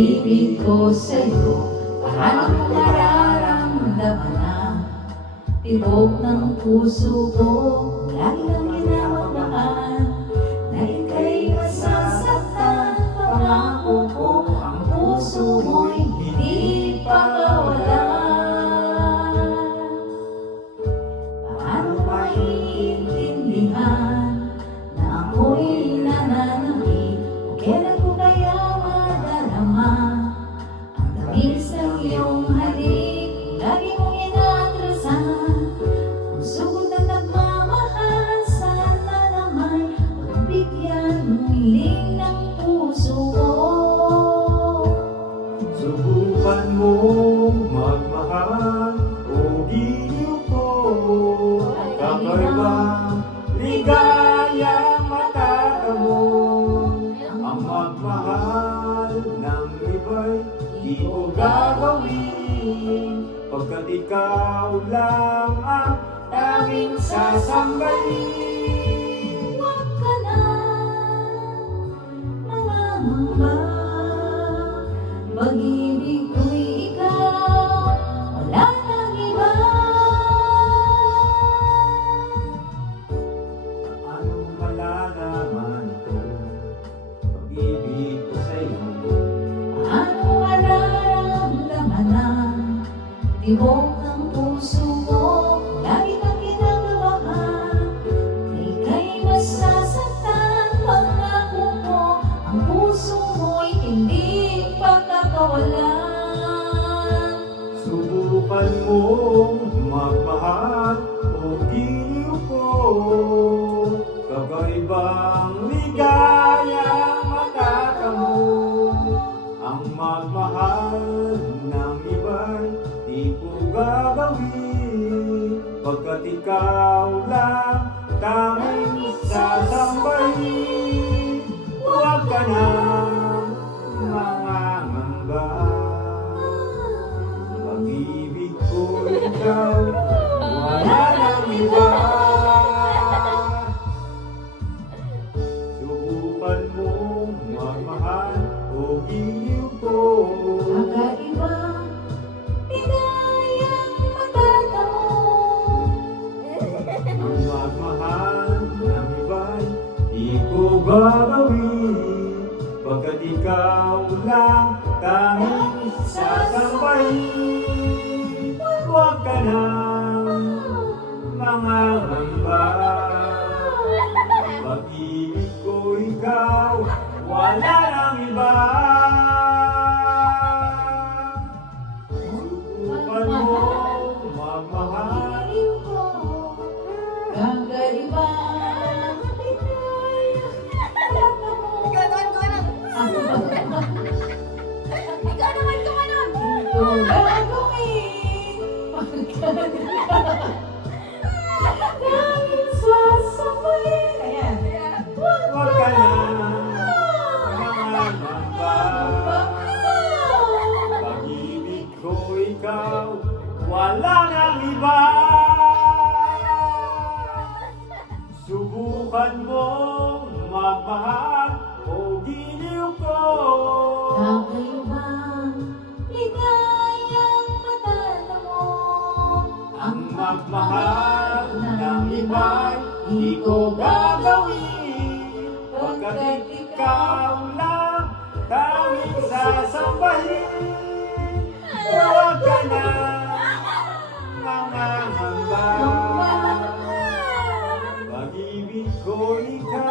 pag-ibig ko sa'yo, paano mo mararamdaman na tibok ng puso ko, lagi kang ginamagmahal, na ika'y masasaktan. Pangako ko, ang puso mo'y hindi pakawalan. Paano maiintindihan na ako'y nananakit, o kailan ko kaya madarama ang tamis ng iyong halik, lagi mong inaatrasan ang sugod na nagmamahal. Sana nama'y pagbigyan muling ng puso ko. Subukan mong magmahal o giliw ko, kakaibang ligayang matatamo. Ang magmahal ng iba'y di ko gagawin, pagkat ikaw lang ang tanging sasambahin. Huwag ka na mangangamba, pag-ibig ko'y ikaw, wala nang iba. Paano malalaman ito, pag-ibig ko sa'yo? Paano mararamdaman ang tibok ng puso ko, lagi kang kinakabahan, na ika'y masasaktan. Pangako ko, ang puso mo'y hindi pagkakawalan. Subukan mong magmahal o giliw ko, kakaibang ligayang matatamo. Ang magmahal ng iba'y di ko gagawin, pagkat ikaw lang tanging sasambahin. Huwag ka na mangangamba, pag-ibig ko ikaw, wala nang iba. Subukan mong magmahal o giliw ko, Kakaibang ligayang matatamo. ang magmahal ng iba'y di ko gagawin, pagkat ikaw lang tanging sasambahin. Huwag ka na mangangamba, pag-ibig ko ikaw, wala nang iba. Subukan mo magmahal, Giliw ko, kakaibang ligayang matatamo. Ikaw naman kumanon! Ano ba? Ikaw naman kumanon! Ito gagawin dahil sasabayin. Ayan. huwag ka na mangangamba, pag-ibig ko ikaw, wala nang iba. Subukan mong magmahal o giliw ko, Kakaibang ligayang matatamo. ang magmahal ng iba'y di ko gagawin, pagkat ikaw lang tanging sasambahin. Huwag ka na mangangamba, pag-ibig ko ikaw,